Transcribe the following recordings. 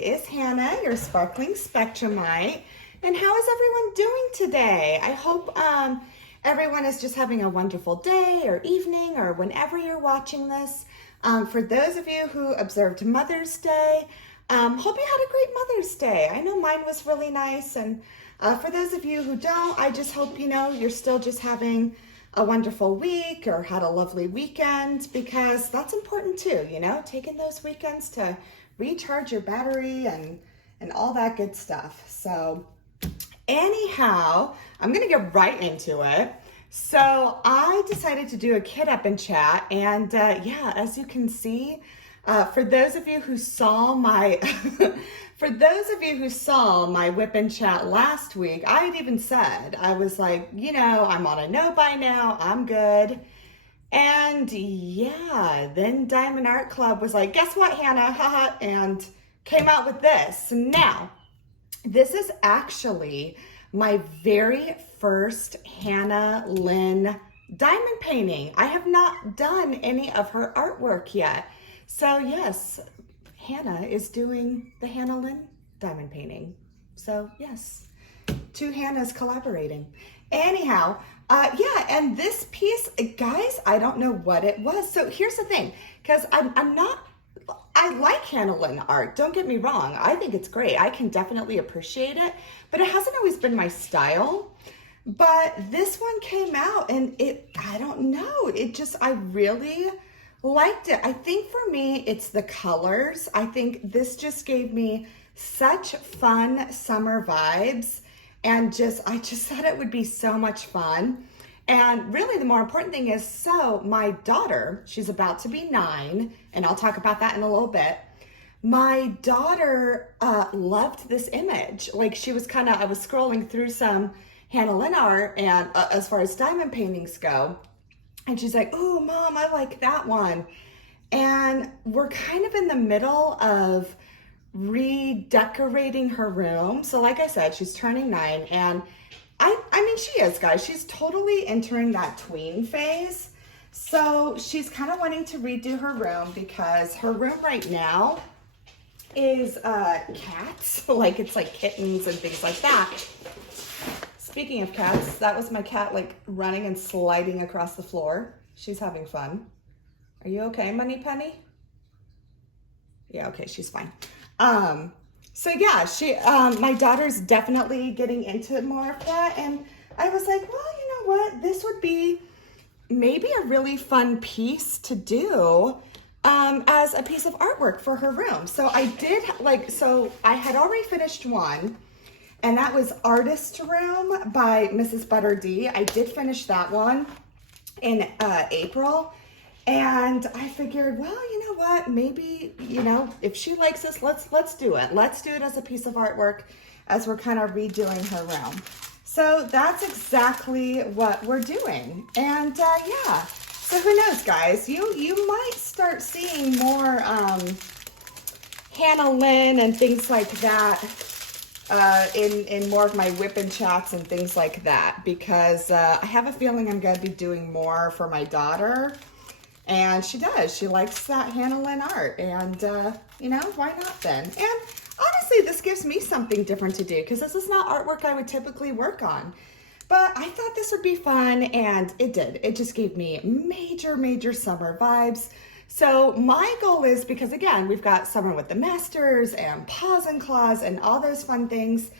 it is Hannah, your Sparkling Spectrumite. And how is everyone doing today? I hope everyone is just having a wonderful day or evening or whenever you're watching this. For those of you who observed Mother's Day, hope you had a great Mother's Day. I know mine was really nice. And for those of you who don't, I just hope, you're still just having a wonderful week or had a lovely weekend, because that's important too, taking those weekends to recharge your battery and all that good stuff. So anyhow, I'm gonna get right into it. So I decided to do a kid up and chat, and yeah, as you can see, for those of you who saw my whip and chat last week, I had even said, I was like, I'm on a no by now, I'm good. And yeah, then Diamond Art Club was like, guess what, Hannah, haha, and came out with this. Now, this is actually my very first Hannah Lynn diamond painting. I have not done any of her artwork yet. So yes, Hannah is doing the Hannah Lynn diamond painting. So yes, two Hannahs collaborating. Anyhow, yeah, and this piece, guys, I don't know what it was. So here's the thing, because I like Hannah Lynn art, don't get me wrong. I think it's great. I can definitely appreciate it, but it hasn't always been my style. But this one came out and I don't know, I really liked it. I think for me, it's the colors. I think this just gave me such fun summer vibes, and I just thought it would be so much fun. And really the more important thing is, so my daughter, she's about to be 9, and I'll talk about that in a little bit. My daughter loved this image. Like, she was I was scrolling through some Hannah Lynn art, and as far as diamond paintings go, and she's like, "Oh, Mom, I like that one." And we're kind of in the middle of redecorating her room. So like I said, she's turning 9, and I mean, she is, guys. She's totally entering that tween phase. So she's kind of wanting to redo her room, because her room right now is cats. Like, it's like kittens and things like that. Speaking of cats, that was my cat, like, running and sliding across the floor. She's having fun. Are you okay, Money Penny? Yeah, okay, she's fine. So yeah, my daughter's definitely getting into more of that, and I was like, well, you know what? This would be maybe a really fun piece to do as a piece of artwork for her room. So I did, I had already finished one, and that was Artist Room by Mrs. Butter D. I did finish that one in April. And I figured, well, you know what, maybe, if she likes this, let's do it. Let's do it as a piece of artwork as we're kind of redoing her room. So that's exactly what we're doing. And yeah, so who knows, guys, you might start seeing more Hannah Lynn and things like that in more of my whip and chats and things like that, because I have a feeling I'm going to be doing more for my daughter. And she does. She likes that Hannah Lynn art. And, why not then? And honestly, this gives me something different to do, because this is not artwork I would typically work on. But I thought this would be fun, and it did. It just gave me major, major summer vibes. So my goal is, because again, we've got Summer with the Masters and Paws and Claws and all those fun things.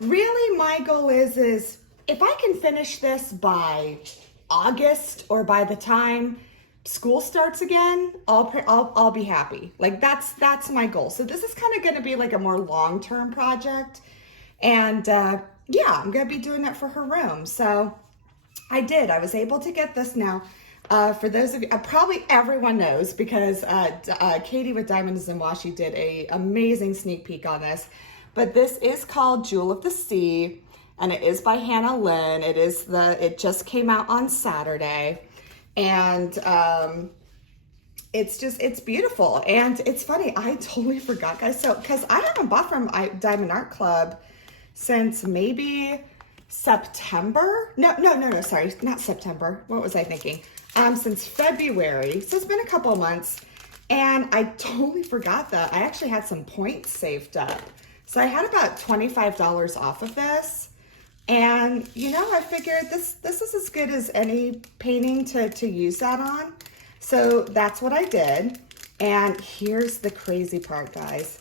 Really, my goal is if I can finish this by August, or by the time school starts again, I'll be happy. Like, that's my goal. So this is kind of going to be like a more long-term project, and yeah, I'm going to be doing that for her room. So I was able to get this now. For those of you, probably everyone knows, because Katie with Diamonds and Washi did a amazing sneak peek on this, but this is called Jewel of the Sea, and it is by Hannah Lynn. It just came out on Saturday. And it's beautiful. And it's funny, I totally forgot, guys. So, because I haven't bought from Diamond Art Club since maybe September. No, sorry, not September. What was I thinking? Since February. So it's been a couple of months. And I totally forgot that I actually had some points saved up. So I had about $25 off of this. And you know, I figured this is as good as any painting to use that on. So that's what I did. And here's the crazy part, guys.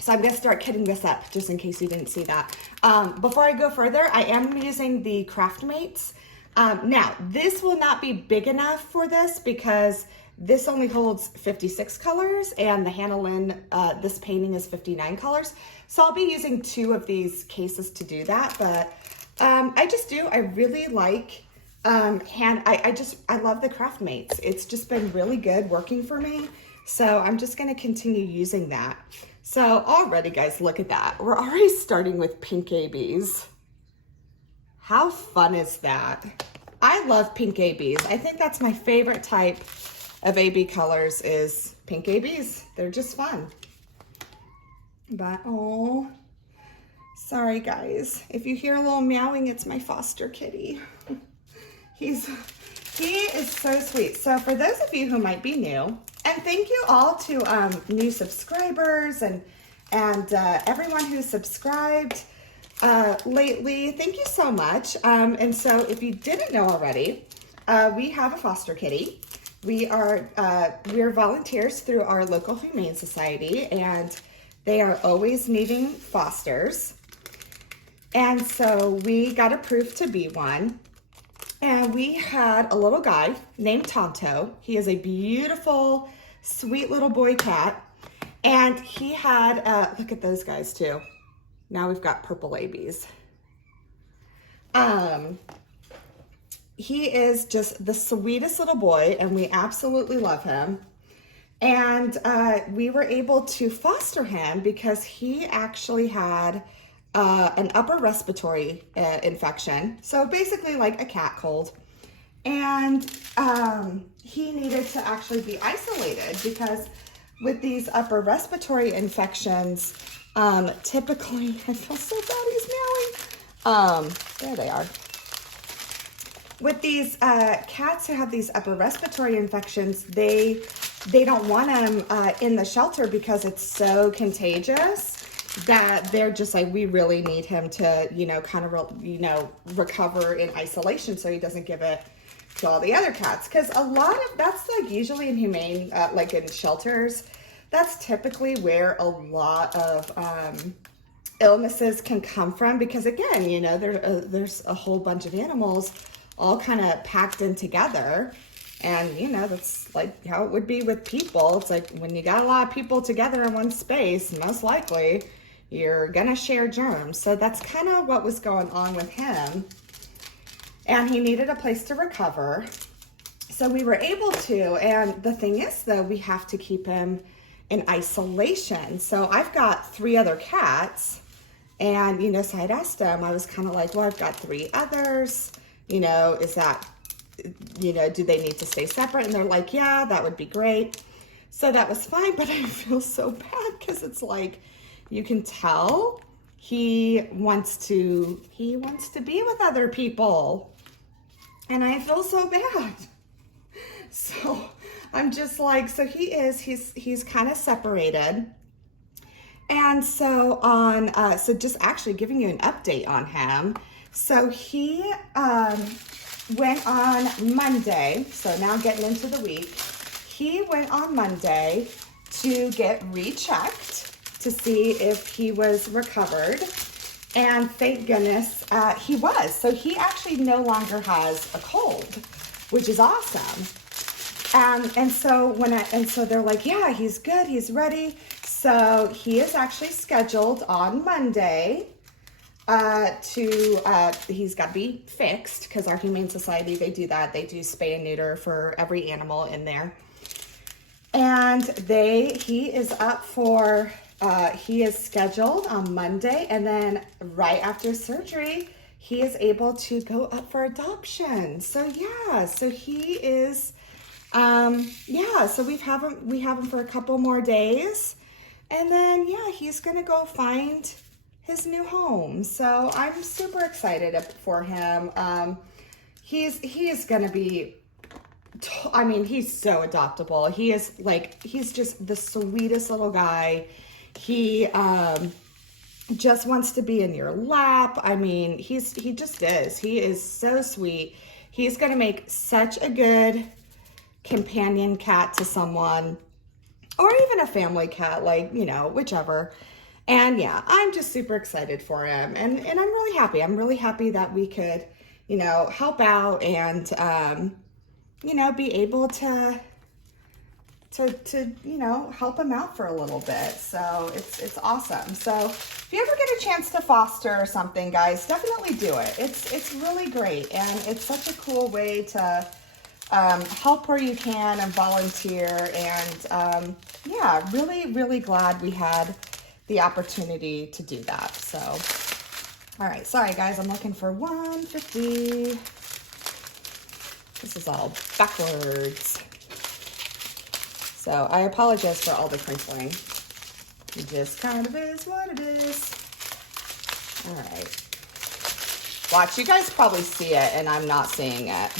So I'm gonna start kitting this up just in case you didn't see that. Before I go further, I am using the Craftmates. Now, this will not be big enough for this because this only holds 56 colors and the Hannah Lynn, this painting is 59 colors. So I'll be using 2 of these cases to do that, but I really like, I love the Craftmates. It's just been really good working for me. So I'm just gonna continue using that. So already, guys, look at that. We're already starting with pink ABs. How fun is that? I love pink ABs. I think that's my favorite type of AB colors is pink ABs. They're just fun. But, oh, sorry, guys. If you hear a little meowing, it's my foster kitty. He is so sweet. So for those of you who might be new, and thank you all to new subscribers and everyone who subscribed lately. Thank you so much. And so if you didn't know already, we have a foster kitty. We're volunteers through our local humane society, and they are always needing fosters. And so we got approved to be one. And we had a little guy named Tonto. He is a beautiful, sweet little boy cat. And he had, look at those guys too. Now we've got purple ABs. He is just the sweetest little boy, and we absolutely love him. And we were able to foster him because he actually had an upper respiratory infection. So basically like a cat cold. And he needed to actually be isolated because with these upper respiratory infections, typically, I feel so bad he's meowing. There they are. With these cats who have these upper respiratory infections, they don't want them in the shelter because it's so contagious that they're just like, we really need him to, recover in isolation so he doesn't give it to all the other cats. Because that's like usually in humane, like in shelters, that's typically where a lot of illnesses can come from. Because again, there's a whole bunch of animals all kind of packed in together. And, that's like how it would be with people. It's like when you got a lot of people together in one space, most likely you're going to share germs. So that's kind of what was going on with him. And he needed a place to recover. So we were able to. And the thing is, though, we have to keep him in isolation. So I've got 3 other cats. And, so I'd asked him, I was kind of like, well, I've got 3 others. Is that, do they need to stay separate? And they're like, yeah, that would be great. So that was fine, but I feel so bad because it's like, you can tell he wants to be with other people. And I feel so bad. So I'm just like, so he's kind of separated. And so so just actually giving you an update on him. So he went on Monday, so now getting into the week, he went on Monday to get rechecked to see if he was recovered, and thank goodness he was. So he actually no longer has a cold, which is awesome. And so they're like, yeah, he's good, he's ready. So he is actually scheduled on Monday he's got to be fixed because our Humane Society, they do that. They do spay and neuter for every animal in there. And he is up for, he is scheduled on Monday, and then right after surgery, he is able to go up for adoption. So yeah, so he is, so we have him for a couple more days. And then, yeah, he's going to go find his new home. So I'm super excited for him. He is going to be I mean, he's so adoptable. He is like, he's just the sweetest little guy. He just wants to be in your lap. I mean, he just is. He is so sweet. He's going to make such a good companion cat to someone, or even a family cat, like, you know, whichever. And yeah, I'm just super excited for him. And I'm really happy. I'm really happy that we could, you know, help out and, you know, be able to, you know, help him out for a little bit. So it's awesome. So if you ever get a chance to foster something, guys, definitely do it. It's really great. And it's such a cool way to help where you can and volunteer. And yeah, really, really glad we had the opportunity to do that. So, all right, sorry guys, I'm looking for 150. This is all backwards. So I apologize for all the crinkling. It just kind of is what it is. All right. Watch, you guys probably see it and I'm not seeing it.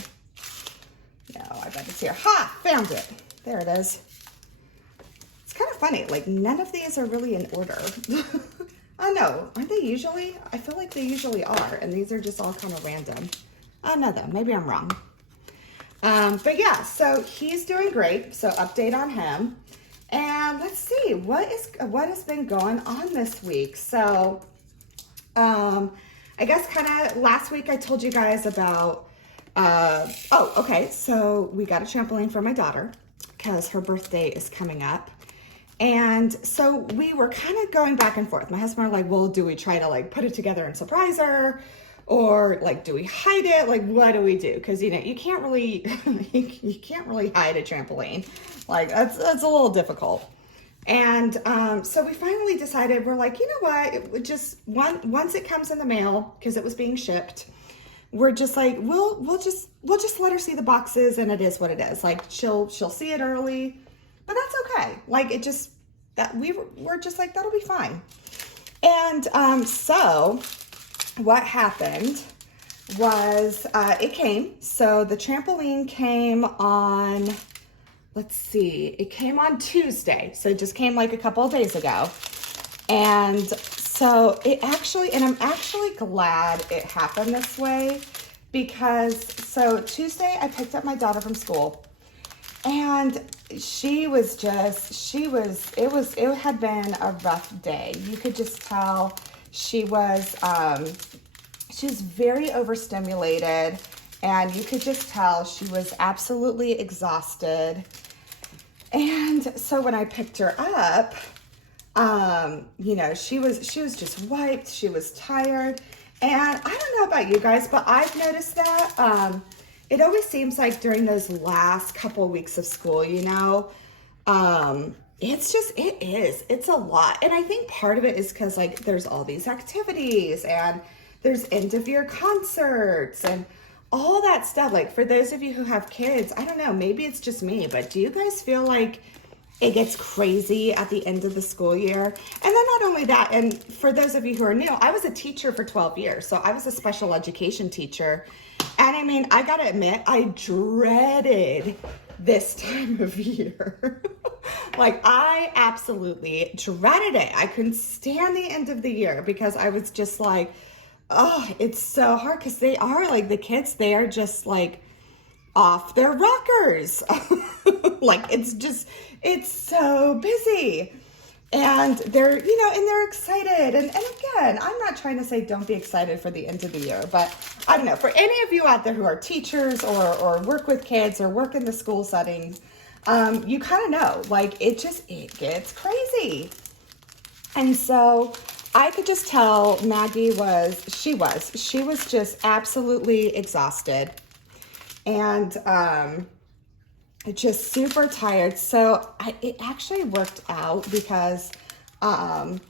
No, I bet it's here. Ha! Found it. There it is. It's kind of funny. Like, none of these are really in order. I know. Aren't they usually? I feel like they usually are. And these are just all kind of random. I don't know, though. Maybe I'm wrong. But yeah, so he's doing great. So update on him. And let's see. What has been going on this week? So, I guess kind of last week I told you guys about oh, okay. So we got a trampoline for my daughter because her birthday is coming up. And so we were kind of going back and forth. My husband and I were like, well, do we try to like put it together and surprise her? Or like, do we hide it? Like, what do we do? Because, you know, you can't really, you can't really hide a trampoline. Like, that's a little difficult. And so we finally decided, we're like, you know what? It would just, once it comes in the mail, because it was being shipped, we're just like, we'll just let her see the boxes, and it is what it is. Like, she'll see it early, but that's okay. Like, it just, that we're just like, that'll be fine. And so what happened was it came. So the trampoline came on, let's see, it came on Tuesday. So it just came like a couple of days ago. And so it actually, and I'm actually glad it happened this way, because so Tuesday I picked up my daughter from school, and it had been a rough day. You could just tell she was very overstimulated, and you could just tell she was absolutely exhausted. And so when I picked her up, you know, she was just wiped, she was tired. And I don't know about you guys, but I've noticed that it always seems like during those last couple weeks of school, you know, it's a lot. And I think part of it is because like there's all these activities and there's end of year concerts and all that stuff. Like, for those of you who have kids, I don't know, maybe it's just me, but do you guys feel like it gets crazy at the end of the school year? And then not only that, and for those of you who are new, I was a teacher for 12 years. So I was a special education teacher. And I mean, I gotta admit, I dreaded this time of year. Like, I absolutely dreaded it. I couldn't stand the end of the year because I was just like, oh, it's so hard, because they are like, the kids, they are just like off their rockers. Like, it's so busy. And they're, you know, and they're excited. And again, I'm not trying to say don't be excited for the end of the year, but I don't know, for any of you out there who are teachers or work with kids or work in the school settings, you kind of know, like, it gets crazy. And so I could just tell Maggie was just absolutely exhausted and just super tired. So it actually worked out because, and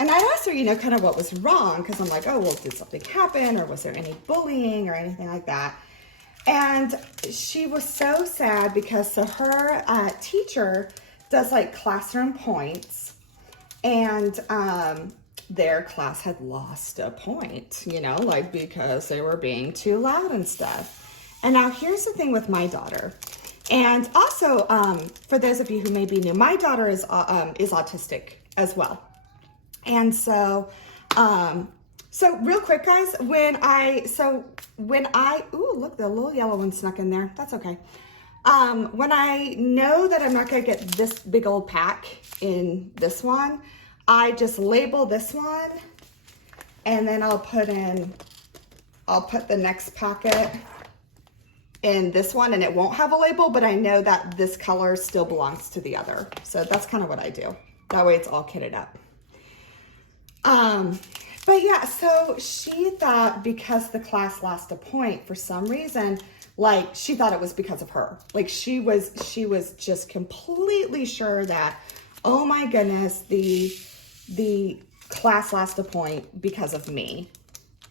I asked her, you know, kind of what was wrong, because I'm like, oh, well, did something happen, or was there any bullying or anything like that? And she was so sad because so her teacher does like classroom points, and their class had lost a point, you know, like because they were being too loud and stuff. And now here's the thing with my daughter. And also, for those of you who may be new, my daughter is autistic as well. And so, so real quick, guys, ooh, look, the little yellow one snuck in there. That's okay. When I know that I'm not going to get this big old pack in this one, I just label this one, and then I'll put the next packet in this one, and it won't have a label, but I know that this color still belongs to the other. So that's kind of what I do. That way it's all kitted up. But yeah, so she thought because the class lost a point for some reason, like she thought it was because of her. Like she was just completely sure that, oh my goodness, the class lost a point because of me.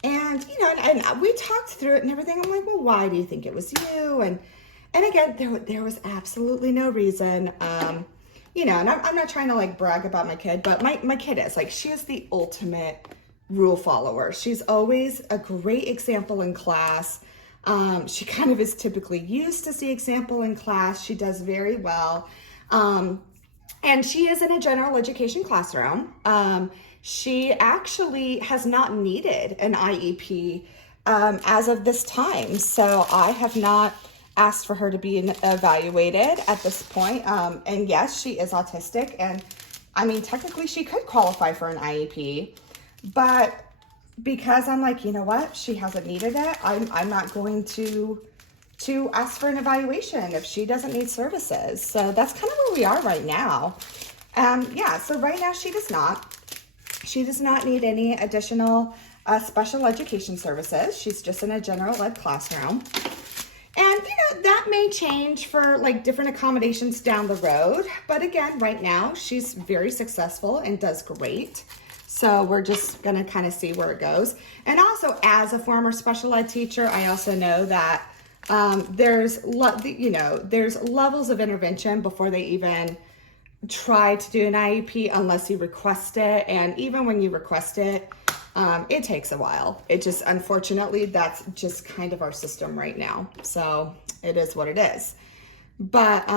And, you know, and we talked through it and everything. I'm like, well, why do you think it was you? And again, there was absolutely no reason. You know, and I'm not trying to like brag about my kid, but my kid is like, she is the ultimate rule follower. She's always a great example in class. She kind of is typically used to see example in class. She does very well. And she is in a general education classroom. She actually has not needed an IEP as of this time. So I have not asked for her to be evaluated at this point. And yes, she is autistic. And I mean, technically she could qualify for an IEP, but because I'm like, you know what, she hasn't needed it, I'm not going to ask for an evaluation if she doesn't need services. So that's kind of where we are right now. Yeah, so right now she does not need any additional special education services. She's just in a general ed classroom. And, you know, that may change for like different accommodations down the road. But again, right now, she's very successful and does great. So we're just going to kind of see where it goes. And also, as a former special ed teacher, I also know that there's levels of intervention before they even try to do an IEP unless you request it. And even when you request it, it takes a while. It just, unfortunately, that's just kind of our system right now. So it is what it is. But,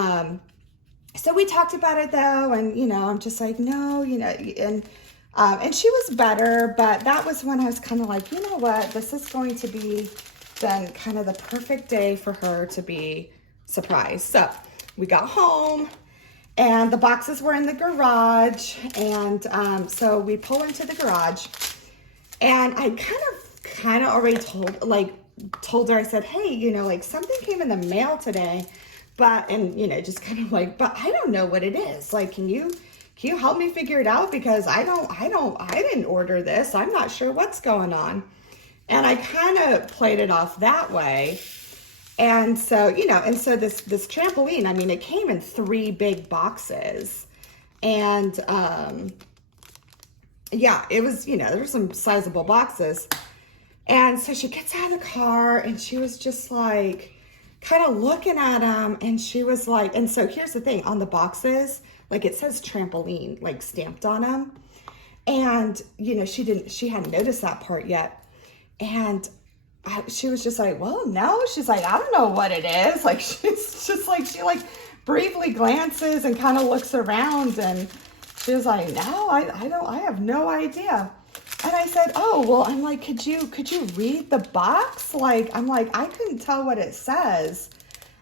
so we talked about it though. And, you know, I'm just like, no, you know, and she was better, but that was when I was kind of like, you know what, this is going to be then kind of the perfect day for her to be surprised. So we got home and the boxes were in the garage. And, so we pull into the garage. And I kind of already told her, I said, hey, you know, like something came in the mail today, and you know, just kind of like, but I don't know what it is. Like, can you help me figure it out? Because I didn't order this. I'm not sure what's going on. And I kind of played it off that way. And so, you know, and so this trampoline, I mean, it came in 3 big boxes. And, yeah, it was, you know, there were some sizable boxes. And so she gets out of the car and she was just like, kind of looking at them. And she was like, and so here's the thing, on the boxes, like it says trampoline, like stamped on them. And, you know, she hadn't noticed that part yet. And she was just like, well, no, she's like, I don't know what it is. Like, she's just like, she like briefly glances and kind of looks around and she was like, no, I have no idea. And I said, oh, well, I'm like, could you read the box? Like, I'm like, I couldn't tell what it says.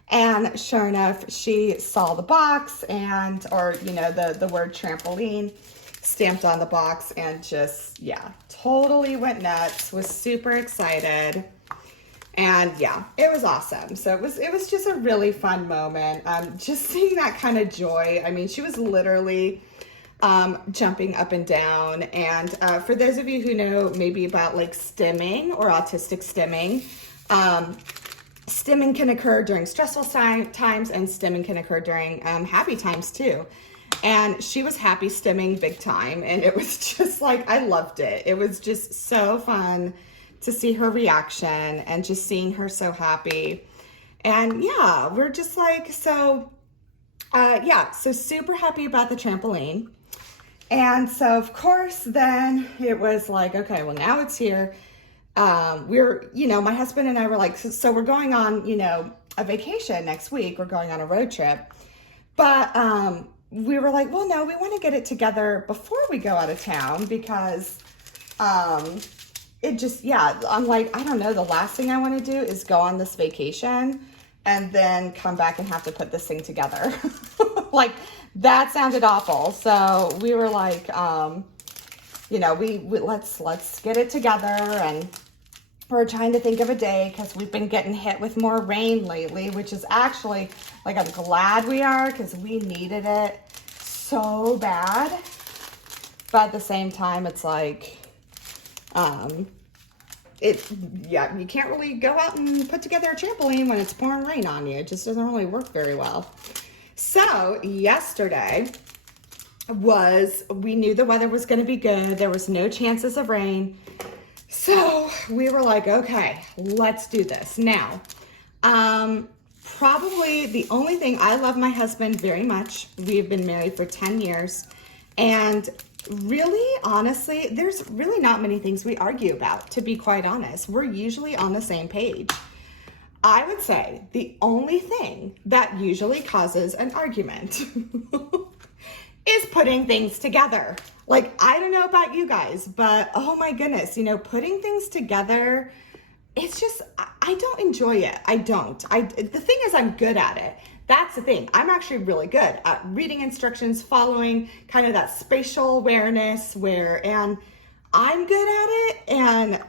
And sure enough, she saw the box or, you know, the word trampoline stamped on the box and just, yeah, totally went nuts, was super excited. And yeah, it was awesome. So it was just a really fun moment. Just seeing that kind of joy. I mean, she was literally jumping up and down. And for those of you who know maybe about like stimming or autistic stimming, stimming can occur during stressful times and stimming can occur during happy times too. And she was happy stimming big time. And it was just like, I loved it. It was just so fun to see her reaction and just seeing her so happy. And yeah, we're just like, so super happy about the trampoline. And so of course, then it was like, okay, well now it's here. My husband and I were like, so we're going on, you know, a vacation next week. We're going on a road trip. But we were like, well, no, we want to get it together before we go out of town because it just, yeah, I'm like, I don't know. The last thing I want to do is go on this vacation and then come back and have to put this thing together. Like, that sounded awful. So we were like, you know, let's get it together, and we're trying to think of a day because we've been getting hit with more rain lately, which is actually, like, I'm glad we are because we needed it so bad. But at the same time, it's like, yeah, you can't really go out and put together a trampoline when it's pouring rain on you. It just doesn't really work very well. So yesterday we knew the weather was going to be good. There was no chances of rain. So we were like, okay, let's do this. Now, probably the only thing, I love my husband very much. We've been married for 10 years. And really, honestly, there's really not many things we argue about, to be quite honest. We're usually on the same page. I would say the only thing that usually causes an argument is putting things together. Like, I don't know about you guys, but oh my goodness, you know, putting things together, it's just, I don't enjoy it. I don't. The thing is, I'm good at it. That's the thing. I'm actually really good at reading instructions, following kind of that spatial awareness and I'm good at it. And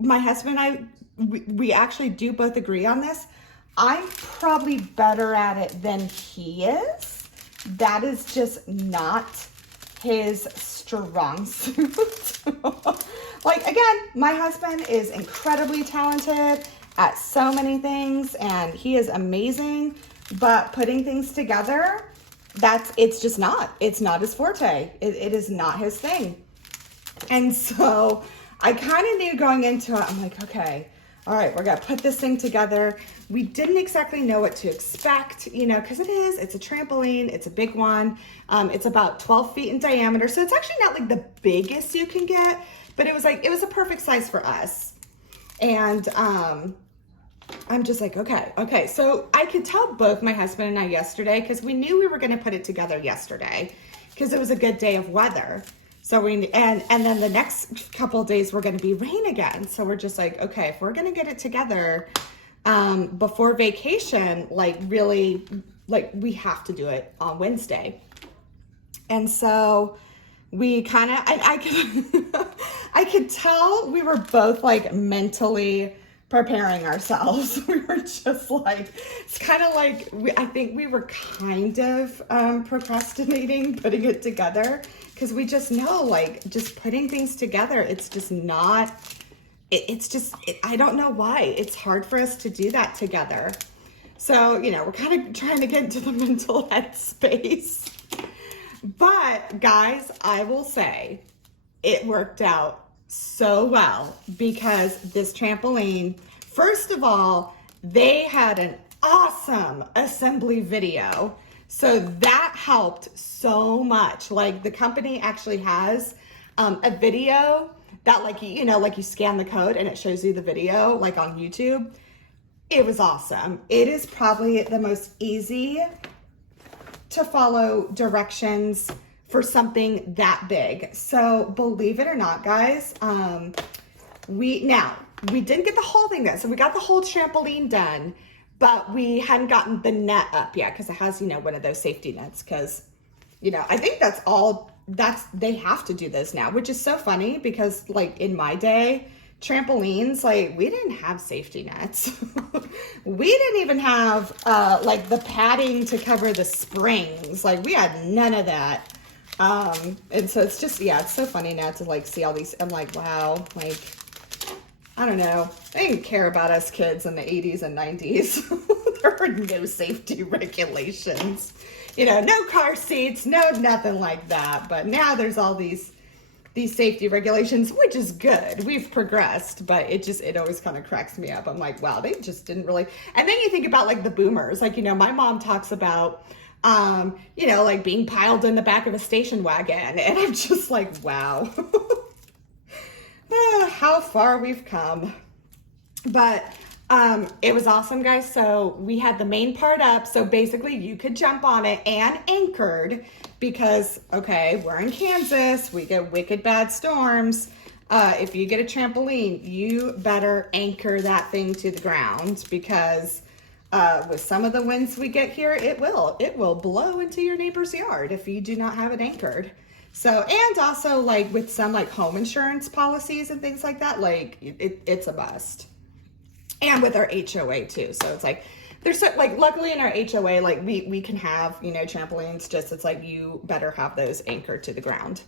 my husband and I, we actually do both agree on this. I'm probably better at it than he is. That is just not his strong suit. Like, again, my husband is incredibly talented at so many things and he is amazing, but putting things together, it's not his forte. It is not his thing. And so I kind of knew going into it, I'm like, okay, all right, we're going to put this thing together. We didn't exactly know what to expect, you know, because it's a trampoline. It's a big one. It's about 12 feet in diameter. So it's actually not like the biggest you can get, but it was a perfect size for us. And I'm just like, okay. So I could tell both my husband and I yesterday, because we knew we were going to put it together yesterday because it was a good day of weather. So and then the next couple of days we're going to be rain again. So we're just like, okay, if we're going to get it together before vacation, like really, like we have to do it on Wednesday. And so we kind of, I could tell we were both like mentally preparing ourselves. We were just like, it's kind of like, I think we were kind of procrastinating putting it together because we just know, like, just putting things together, it's just not, I don't know why. It's hard for us to do that together. So, you know, we're kind of trying to get into the mental headspace. But guys, I will say it worked out so well because this trampoline, first of all, they had an awesome assembly video. So that helped so much. Like, the company actually has a video that, like, you know, like you scan the code and it shows you the video, like on YouTube. It was awesome. It is probably the most easy to follow directions for something that big. So believe it or not, guys, we didn't get the whole thing done. So we got the whole trampoline done, but we hadn't gotten the net up yet because it has, you know, one of those safety nets. Because, you know, I think they have to do this now, which is so funny because, like, in my day, trampolines, like, we didn't have safety nets. We didn't even have like the padding to cover the springs. Like, we had none of that. And so it's just, yeah, it's so funny now to, like, see all these. I'm like, wow, like, I don't know. They didn't care about us kids in the 80s and 90s. There were no safety regulations. You know, no car seats, no nothing like that. But now there's all these safety regulations, which is good. We've progressed, but it always kind of cracks me up. I'm like, wow, they just didn't really. And then you think about, like, the boomers. Like, you know, my mom talks about, you know, like being piled in the back of a station wagon. And I'm just like, wow. How far we've come. But It was awesome, guys. So we had the main part up. So basically you could jump on it and anchored because, okay, we're in Kansas. We get wicked bad storms. If you get a trampoline, you better anchor that thing to the ground because with some of the winds we get here, it will blow into your neighbor's yard if you do not have it anchored. So, and also like with some like home insurance policies and things like that, like it's a must. And with our HOA too. So it's like, there's so, like, luckily in our HOA, like we can have, you know, trampolines, just, it's like, you better have those anchored to the ground.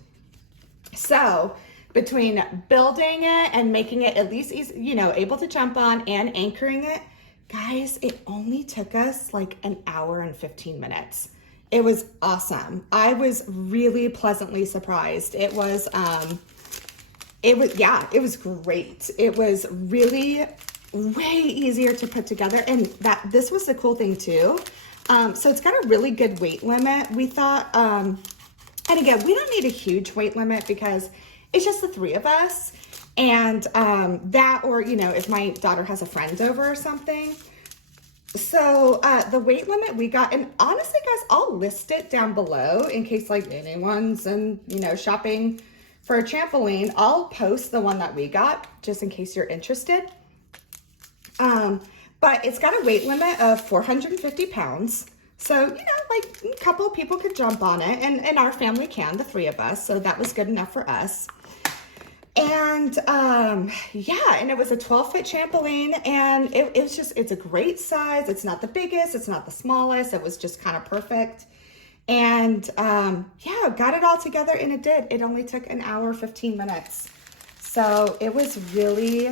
So between building it and making it at least easy, you know, able to jump on and anchoring it, guys, it only took us like an hour and 15 minutes. It was awesome. I was really pleasantly surprised. It was great. It was really way easier to put together, and this was the cool thing too. So it's got a really good weight limit. We thought, and again, we don't need a huge weight limit because it's just the three of us, and that, or you know, if my daughter has a friend over or something. So the weight limit we got, and honestly, guys, I'll list it down below in case like anyone's shopping for a trampoline. I'll post the one that we got just in case you're interested. But it's got a weight limit of 450 pounds. So, you know, like a couple of people could jump on it, and our family can, the three of us. So that was good enough for us. And, yeah, and it was a 12-foot trampoline, and it's a great size. It's not the biggest, it's not the smallest. It was just kind of perfect. And, yeah, got it all together, and it did. It only took an hour, 15 minutes. So it was really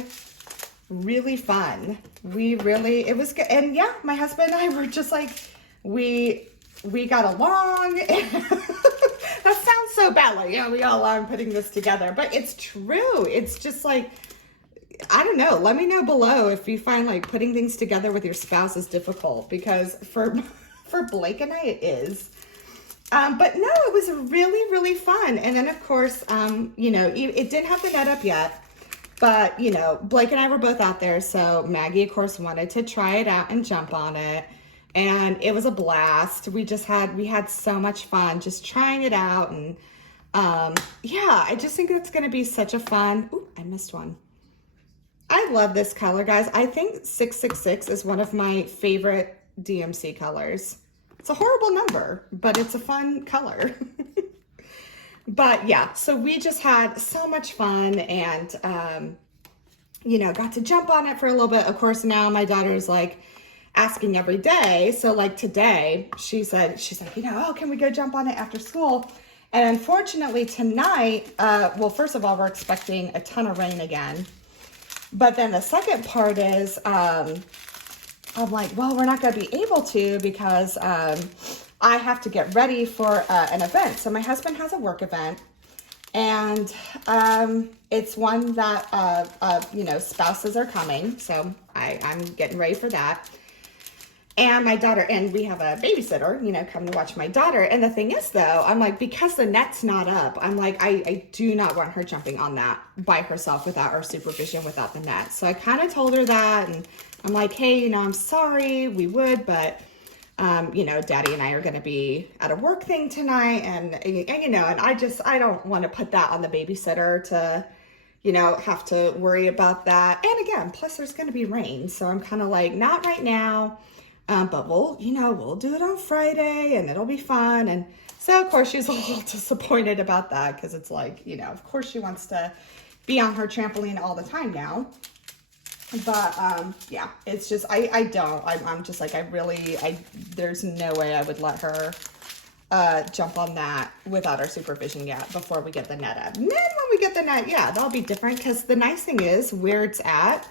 fun. It was good. And yeah, my husband and I were just like, we got along. That sounds so bad. Like, yeah, we got along putting this together, but it's true. It's just like, I don't know. Let me know below if you find like putting things together with your spouse is difficult, because for Blake and I, it is. But no, it was really fun. And then of course, you know, it didn't have the net up yet. But, you know, Blake and I were both out there, so Maggie, of course, wanted to try it out and jump on it, and it was a blast. We had so much fun just trying it out, and, yeah, I just think it's going to be such a fun, ooh, I missed one. I love this color, guys. I think 666 is one of my favorite DMC colors. It's a horrible number, but it's a fun color. But yeah, so we just had so much fun, and, you know, got to jump on it for a little bit. Of course, now my daughter's like asking every day. So like today, she's like, you know, oh, can we go jump on it after school? And unfortunately tonight, well, first of all, we're expecting a ton of rain again. But then the second part is, I'm like, well, we're not going to be able to because, I have to get ready for an event. So my husband has a work event, and it's one that, you know, spouses are coming. So I'm getting ready for that. And my daughter, and we have a babysitter, you know, come to watch my daughter. And the thing is, though, I'm like, because the net's not up, I'm like, I do not want her jumping on that by herself without our supervision, without the net. So I kind of told her that, and I'm like, hey, you know, I'm sorry, we would, but you know, Daddy and I are going to be at a work thing tonight, and you know, and I don't want to put that on the babysitter to, you know, have to worry about that. And again, plus there's going to be rain, so I'm kind of like, not right now, but we'll do it on Friday, and it'll be fun. And so of course she's a little disappointed about that, because it's like, you know, of course she wants to be on her trampoline all the time now. But, yeah, it's just, I'm just like, there's no way I would let her, jump on that without our supervision yet before we get the net up. And then when we get the net, yeah, that'll be different, because the nice thing is where it's at,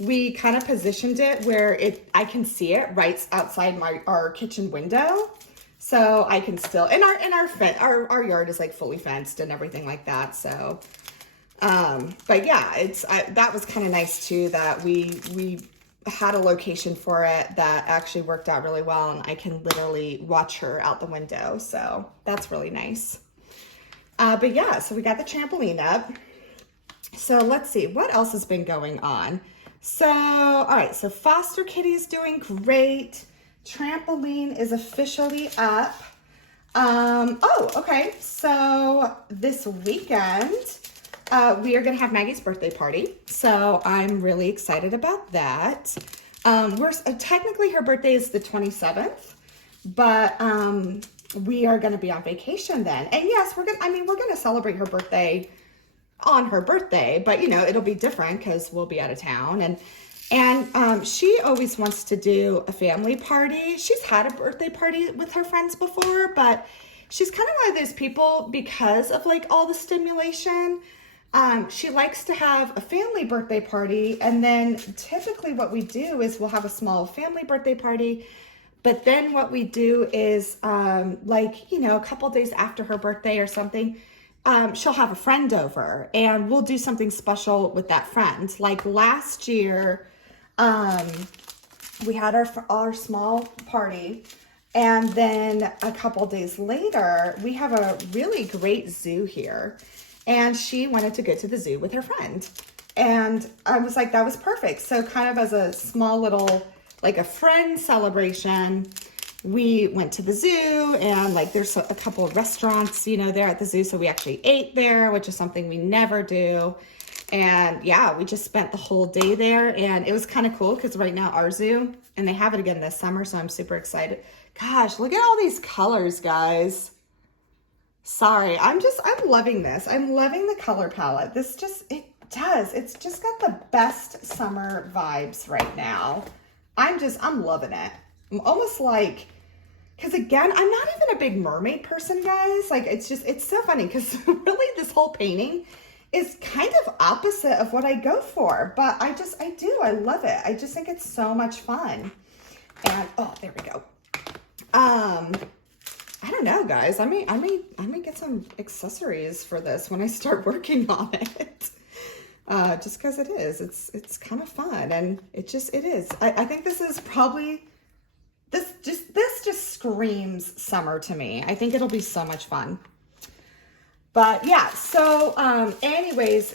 we kind of positioned it where I can see it right outside our kitchen window. So I can still, and our yard is like fully fenced and everything like that. So, but yeah, that was kind of nice too, that we had a location for it that actually worked out really well, and I can literally watch her out the window. So that's really nice. But yeah, so we got the trampoline up. So let's see what else has been going on. So, all right, so Foster Kitty's doing great. Trampoline is officially up. Oh, okay, so this weekend, we are gonna have Maggie's birthday party. So I'm really excited about that. Technically her birthday is the 27th, but we are gonna be on vacation then. And yes, we're gonna celebrate her birthday on her birthday, but you know, it'll be different because we'll be out of town. And she always wants to do a family party. She's had a birthday party with her friends before, but she's kind of one of those people, because of like all the stimulation, she likes to have a family birthday party. And then typically what we do is we'll have a small family birthday party. But then what we do is like, you know, a couple days after her birthday or something, she'll have a friend over and we'll do something special with that friend. Like last year, we had our small party, and then a couple days later, we have a really great zoo here, and she wanted to go to the zoo with her friend. And I was like, that was perfect. So kind of as a small little, like a friend celebration, we went to the zoo, and like there's a couple of restaurants, you know, there at the zoo. So we actually ate there, which is something we never do. And yeah, we just spent the whole day there, and it was kind of cool because right now our zoo, and they have it again this summer. So I'm super excited. Gosh, look at all these colors, guys. Sorry, I'm loving this. I'm loving the color palette. It's just got the best summer vibes right now. I'm loving it. I'm almost like, because again, I'm not even a big mermaid person, guys. Like, it's so funny because really this whole painting is kind of opposite of what I go for, but I love it. I just think it's so much fun. And, oh, there we go. I don't know, guys. I may get some accessories for this when I start working on it. Just because it's kind of fun, and it is. I think this is probably, this just screams summer to me. I think it'll be so much fun. But yeah, so anyways,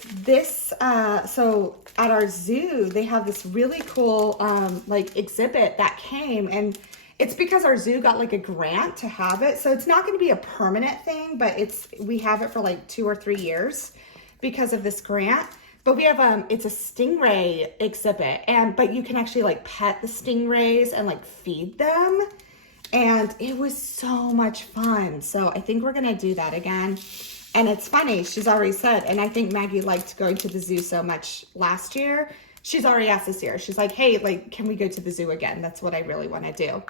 so at our zoo, they have this really cool like exhibit that came, and it's because our zoo got like a grant to have it. So it's not going to be a permanent thing, but we have it for like 2 or 3 years because of this grant. But we have it's a stingray exhibit, but you can actually like pet the stingrays and like feed them. And it was so much fun. So I think we're gonna do that again. And it's funny, she's already said, and I think Maggie liked going to the zoo so much last year. She's already asked this year. She's like, hey, like, can we go to the zoo again? That's what I really want to do.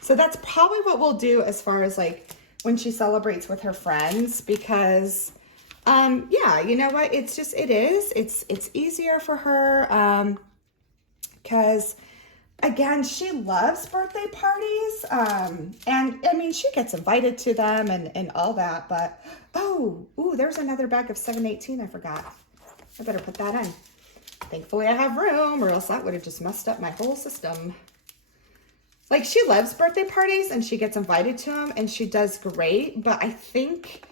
So that's probably what we'll do as far as like when she celebrates with her friends, because yeah, you know what? It's easier for her, because again, she loves birthday parties. And I mean, she gets invited to them and all that, but, there's another bag of 718 I forgot. I better put that in. Thankfully I have room, or else that would have just messed up my whole system. Like, she loves birthday parties and she gets invited to them and she does great, but I think,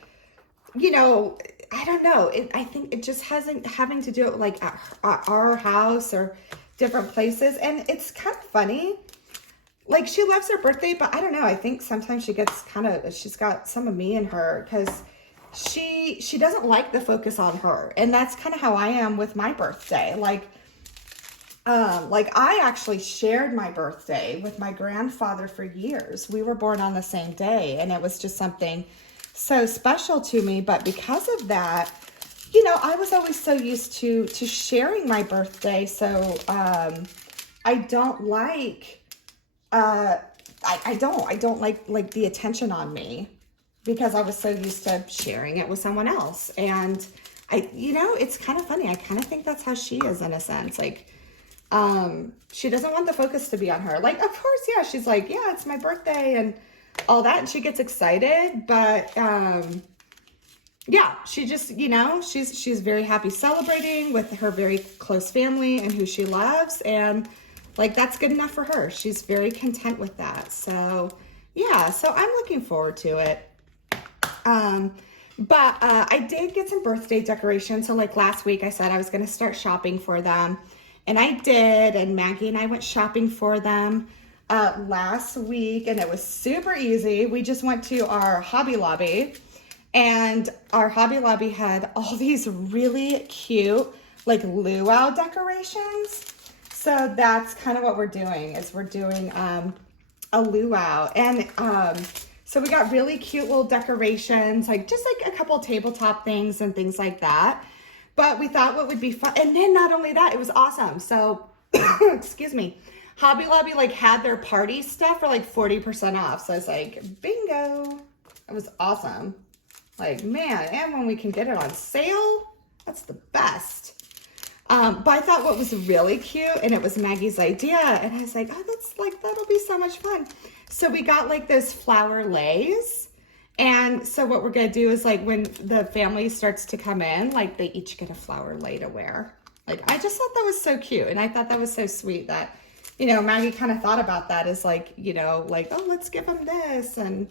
you know, I don't know. I think it just having to do it like at our house or different places. And it's kind of funny. Like, she loves her birthday, but I don't know. I think sometimes she gets she's got some of me in her, because she doesn't like the focus on her. And that's kind of how I am with my birthday. Like I actually shared my birthday with my grandfather for years. We were born on the same day, and it was just something so special to me. But because of that, you know, I was always so used to sharing my birthday. So I don't like I don't like the attention on me, because I was so used to sharing it with someone else. And you know, it's kind of funny. I kind of think that's how she is in a sense. Like, she doesn't want the focus to be on her. Like, of course, yeah, she's like, yeah, it's my birthday and all that. And she gets excited, but, yeah, she just, you know, she's very happy celebrating with her very close family and who she loves. And like, that's good enough for her. She's very content with that. So yeah, so I'm looking forward to it. But I did get some birthday decorations. So like last week I said I was going to start shopping for them. And I did, and Maggie and I went shopping for them last week, and it was super easy. We just went to our Hobby Lobby, and our Hobby Lobby had all these really cute like luau decorations. So that's kind of what we're doing, is we're doing a luau. And so we got really cute little decorations, like just like a couple tabletop things and things like that. But we thought what would be fun, and then not only that, it was awesome. So, excuse me, Hobby Lobby like had their party stuff for like 40% off. So I was like, bingo. It was awesome. Like, man, and when we can get it on sale, that's the best. But I thought what was really cute, and it was Maggie's idea, and I was like, oh, that's like, that'll be so much fun. So we got like those flower leis. And so what we're going to do is like when the family starts to come in, like they each get a flower lei to wear. Like, I just thought that was so cute. And I thought that was so sweet that, you know, Maggie kind of thought about that as like, you know, like, oh, let's give them this. And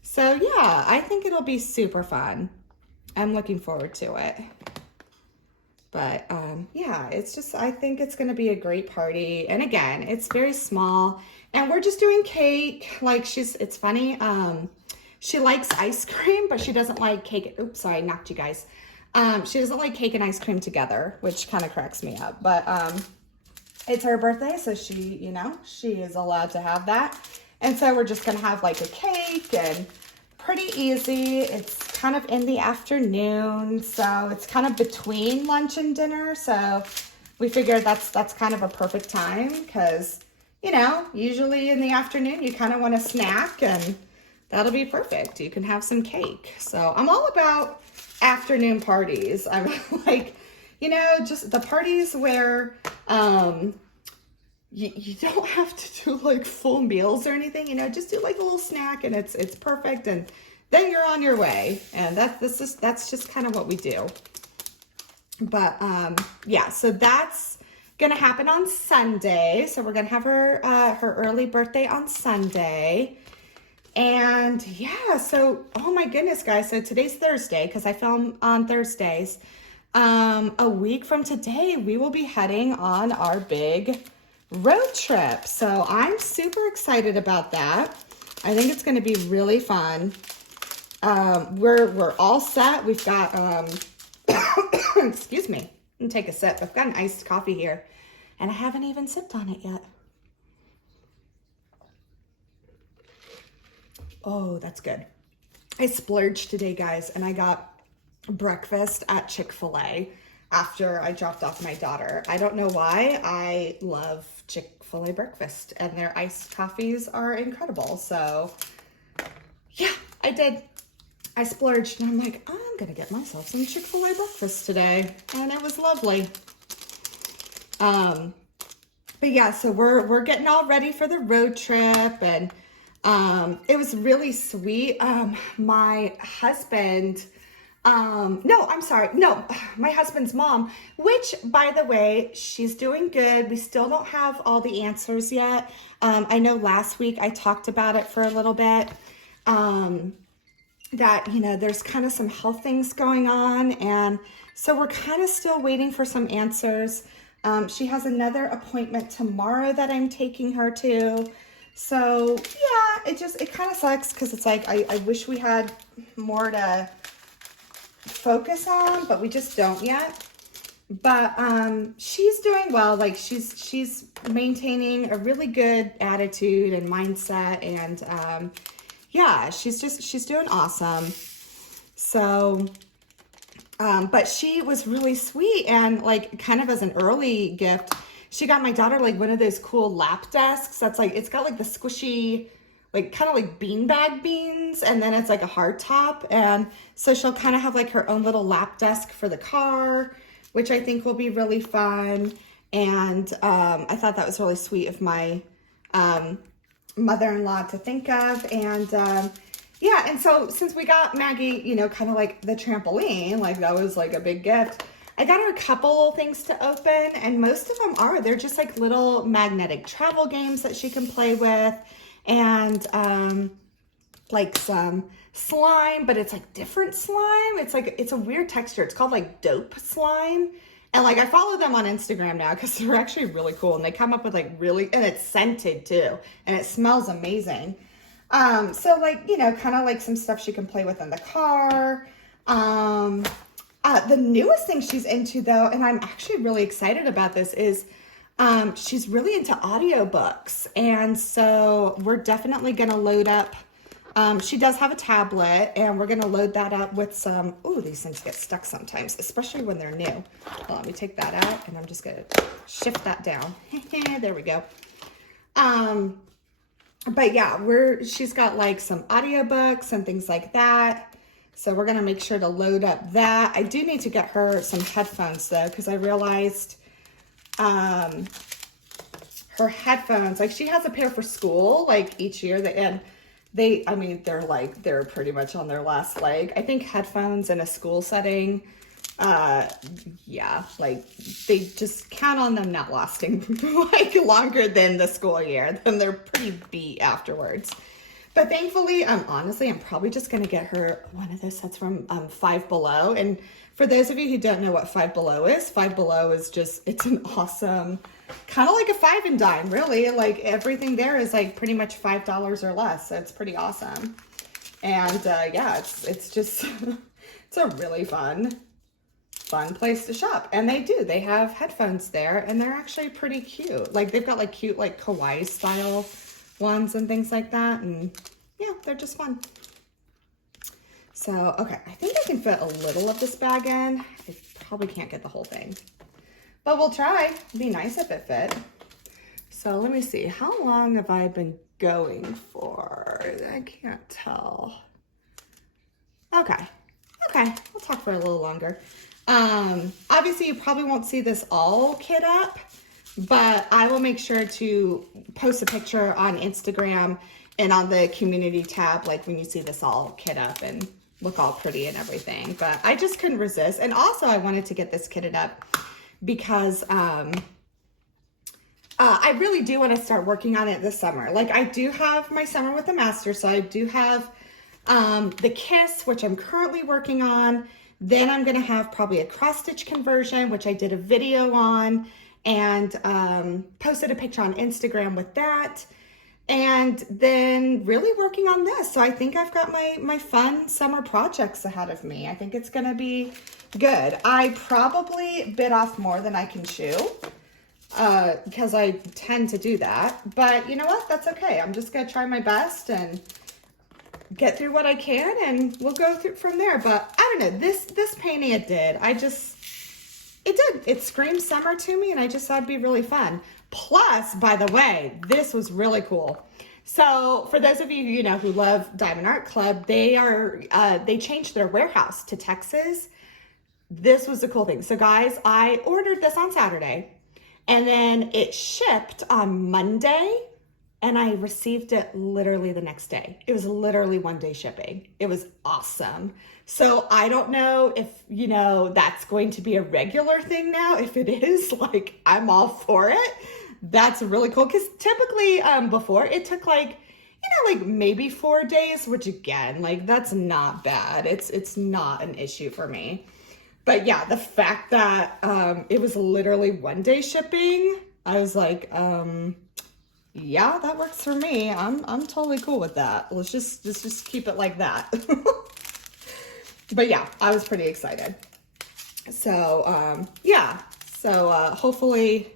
so, yeah, I think it'll be super fun. I'm looking forward to it. But yeah, it's just, I think it's going to be a great party. And again, it's very small, and we're just doing cake. Like it's funny. She likes ice cream, but she doesn't like cake. Oops, sorry, I knocked you guys. She doesn't like cake and ice cream together, which kind of cracks me up. But it's her birthday, so she, you know, she is allowed to have that. And so we're just going to have like a cake, and pretty easy. It's kind of in the afternoon, so it's kind of between lunch and dinner. So we figured that's kind of a perfect time because, you know, usually in the afternoon you kind of want a snack, and that'll be perfect. You can have some cake. So I'm all about afternoon parties. I'm like, you know, just the parties where you don't have to do like full meals or anything, you know, just do like a little snack, and it's perfect, and then you're on your way. And that's just kind of what we do. But yeah, so that's gonna happen on Sunday. So we're gonna have her early birthday on Sunday. And yeah, so, oh my goodness, guys. So today's Thursday, because I film on Thursdays. A week from today, we will be heading on our big road trip. So I'm super excited about that. I think it's going to be really fun. We're all set. We've got, excuse me, let me take a sip. I've got an iced coffee here, and I haven't even sipped on it yet. Oh, that's good. I splurged today, guys, and I got breakfast at Chick-fil-A after I dropped off my daughter. I don't know why. I love Chick-fil-A breakfast, and their iced coffees are incredible. So yeah, I did. I splurged, and I'm like, I'm gonna get myself some Chick-fil-A breakfast today, and it was lovely. But yeah, so we're getting all ready for the road trip, and it was really sweet. My husband, my husband's mom, which, by the way, she's doing good. We still don't have all the answers yet. I know last week I talked about it for a little bit, that, you know, there's kind of some health things going on. And so we're kind of still waiting for some answers. She has another appointment tomorrow that I'm taking her to. So yeah, it kind of sucks, because it's like, I wish we had more to focus on, but we just don't yet. But she's doing well. Like she's maintaining a really good attitude and mindset, and yeah, she's doing awesome. So but she was really sweet, and like kind of as an early gift, she got my daughter like one of those cool lap desks that's like, it's got like the squishy, like kind of like beanbag beans, and then it's like a hard top. And so she'll kind of have like her own little lap desk for the car, which I think will be really fun. And I thought that was really sweet of my mother-in-law to think of. And yeah, and so since we got Maggie, you know, kind of like the trampoline, like that was like a big gift, I got her a couple things to open, and most of them they're just like little magnetic travel games that she can play with, and like some slime, but it's like different slime. It's like, it's a weird texture. It's called like dope slime, And like I follow them on Instagram now because they're actually really cool, and they come up with like really, and it's scented too, and it smells amazing. So like, you know, kind of like some stuff she can play with in the car. The newest thing she's into though, and I'm actually really excited about this, is she's really into audiobooks. And so we're definitely going to load up. She does have a tablet, and we're going to load that up with some, ooh, these things get stuck sometimes, especially when they're new. Well, let me take that out, and I'm just going to shift that down. There we go. But yeah, she's got like some audiobooks and things like that. So we're going to make sure to load up that. I do need to get her some headphones though, because I realized her headphones, like she has a pair for school, like each year, and I mean, they're pretty much on their last leg. I think headphones in a school setting, yeah, like they just count on them not lasting like longer than the school year. Then they're pretty beat afterwards. But thankfully, honestly, I'm probably just going to get her one of those sets from Five Below. And for those of you who don't know what Five Below is just, it's an awesome, kind of like a five and dime, really. Like everything there is like pretty much $5 or less. So it's pretty awesome. And yeah, it's just, it's a really fun place to shop. And they have headphones there, and they're actually pretty cute. Like they've got like cute, like kawaii style ones and things like that, and yeah, they're just fun. So okay, I think I can fit a little of this bag in. I probably can't get the whole thing, but we'll try. It'd be nice if it fit. So let me see, how long have I been going for? I can't tell. Okay, we'll talk for a little longer. Obviously you probably won't see this all kit up, but I will make sure to post a picture on Instagram and on the community tab, like when you see this all kit up and look all pretty and everything. But I just couldn't resist. And also I wanted to get this kitted up because I really do want to start working on it this summer. Like I do have my Summer with the Master, so I do have the Kiss, which I'm currently working on. Then I'm going to have probably a cross stitch conversion, which I did a video on, and posted a picture on Instagram with that, and then really working on this. So I think I've got my fun summer projects ahead of me. I think it's gonna be good. I probably bit off more than I can chew because I tend to do that, but you know what, that's okay. I'm just gonna try my best and get through what I can, and we'll go through from there. But I don't know, this painting, it screams summer to me, and I just thought it'd be really fun. Plus, by the way, this was really cool. So for those of you who, who love Diamond Art Club, they changed their warehouse to Texas. This was the cool thing. So guys, I ordered this on Saturday, and then it shipped on Monday, and I received it literally the next day. It was literally 1 day shipping. It was awesome. So I don't know if, that's going to be a regular thing now. If it is, like, I'm all for it. That's really cool. Because typically before it took like maybe 4 days, which again, like that's not bad. It's not an issue for me. But yeah, the fact that it was literally 1 day shipping, I was like, yeah, that works for me. I'm totally cool with that. Let's just keep it like that. But yeah, I was pretty excited. So yeah, so hopefully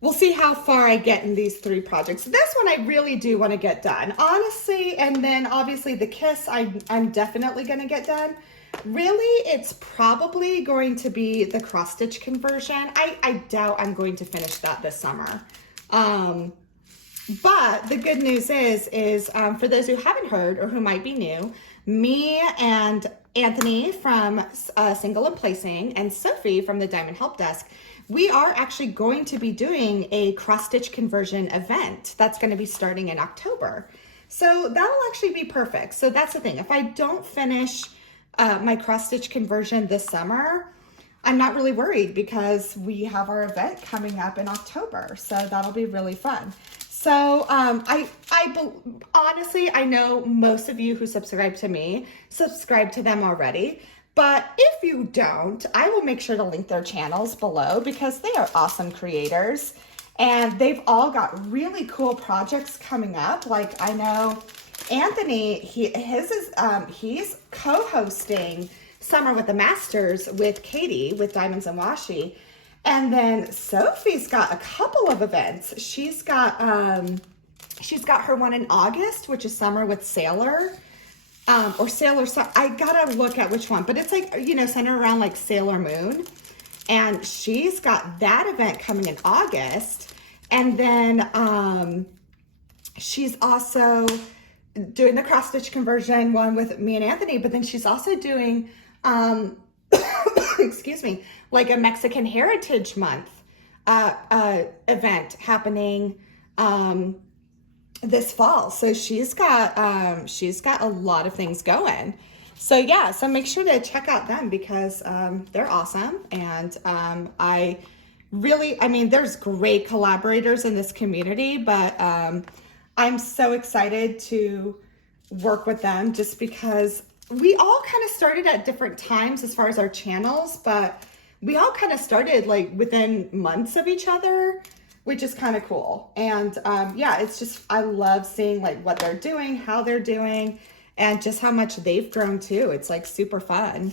we'll see how far I get in these 3 projects. This one I really do want to get done, honestly. And then obviously the Kiss, I'm definitely going to get done. Really, it's probably going to be the cross stitch conversion. I doubt I'm going to finish that this summer. But the good news is for those who haven't heard or who might be new, me and Anthony from Single and Placing and Sophie from the Diamond Help Desk, we are actually going to be doing a cross stitch conversion event that's going to be starting in October. So that'll actually be perfect. So that's the thing. If I don't finish my cross stitch conversion this summer, I'm not really worried because we have our event coming up in October. So that'll be really fun. So honestly, I know most of you who subscribe to me subscribe to them already, But if you don't, I will make sure to link their channels below because they are awesome creators. And they've all got really cool projects coming up. Like I know Anthony, he's co-hosting Summer with the Masters with Katie with Diamonds and Washi. And then Sophie's got a couple of events. She's got her one in August, which is Summer with Sailor. Or Sailor, I gotta look at which one, but it's like, you know, centered around like Sailor Moon. And she's got that event coming in August. And then she's also doing the cross stitch conversion one with me and Anthony, but then she's also doing, excuse me, like a Mexican Heritage Month event happening this fall. So she's got a lot of things going. So yeah, so make sure to check out them because they're awesome. And I mean, there's great collaborators in this community, but I'm so excited to work with them just because we all kind of started at different times as far as our channels, but we all kind of started like within months of each other, which is kind of cool. And yeah, it's just, I love seeing like what they're doing, how they're doing, and just how much they've grown too. It's like super fun,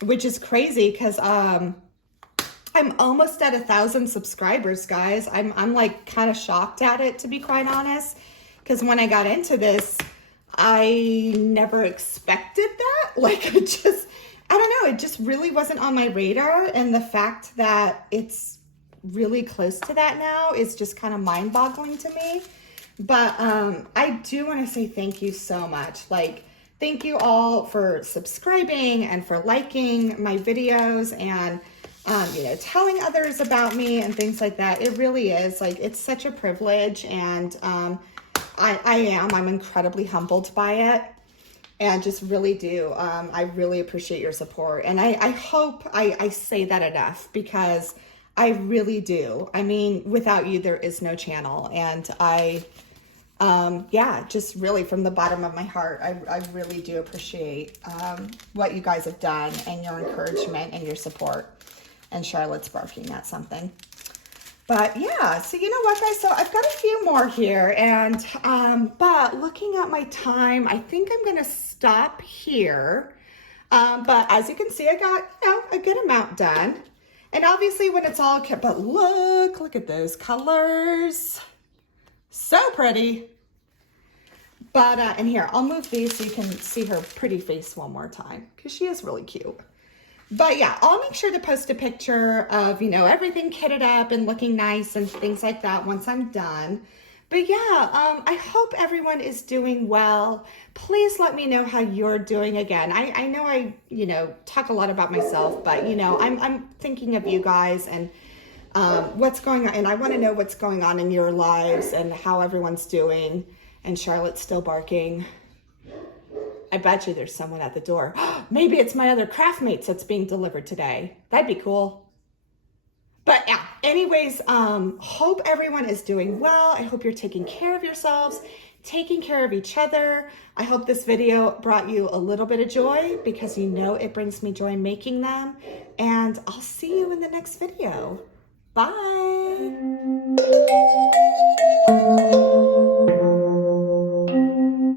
which is crazy because I'm almost at 1,000 subscribers, guys. I'm like kind of shocked at it, to be quite honest, because when I got into this, I never expected that. Like I don't know, it just really wasn't on my radar. And the fact that it's really close to that now is just kind of mind-boggling to me. But I do want to say thank you so much. Like, thank you all for subscribing and for liking my videos and you know, telling others about me and things like that. It really is like, it's such a privilege, and I'm incredibly humbled by it. And just really do. I really appreciate your support. And I hope I say that enough because I really do. I mean, without you, there is no channel. And yeah, just really from the bottom of my heart, I really do appreciate what you guys have done and your encouragement and your support. And Charlotte's barking at something. But yeah, so you know what, guys? So I've got a few more here, and but looking at my time, I think I'm gonna stop here. But as you can see, I got, you know, a good amount done. And obviously when it's all kept, but look at those colors. So pretty. But, and here, I'll move these so you can see her pretty face one more time because she is really cute. But yeah, I'll make sure to post a picture of, you know, everything kitted up and looking nice and things like that once I'm done. But yeah, I hope everyone is doing well. Please let me know how you're doing. Again, I know I, you know, talk a lot about myself, but you know, I'm thinking of you guys and what's going on. And I want to know what's going on in your lives and how everyone's doing. And Charlotte's still barking. I bet you there's someone at the door. Maybe it's my other Craftmates that's being delivered today. That'd be cool. But yeah, anyways, hope everyone is doing well. I hope you're taking care of yourselves, taking care of each other. I hope this video brought you a little bit of joy because you know it brings me joy making them. And I'll see you in the next video. Bye.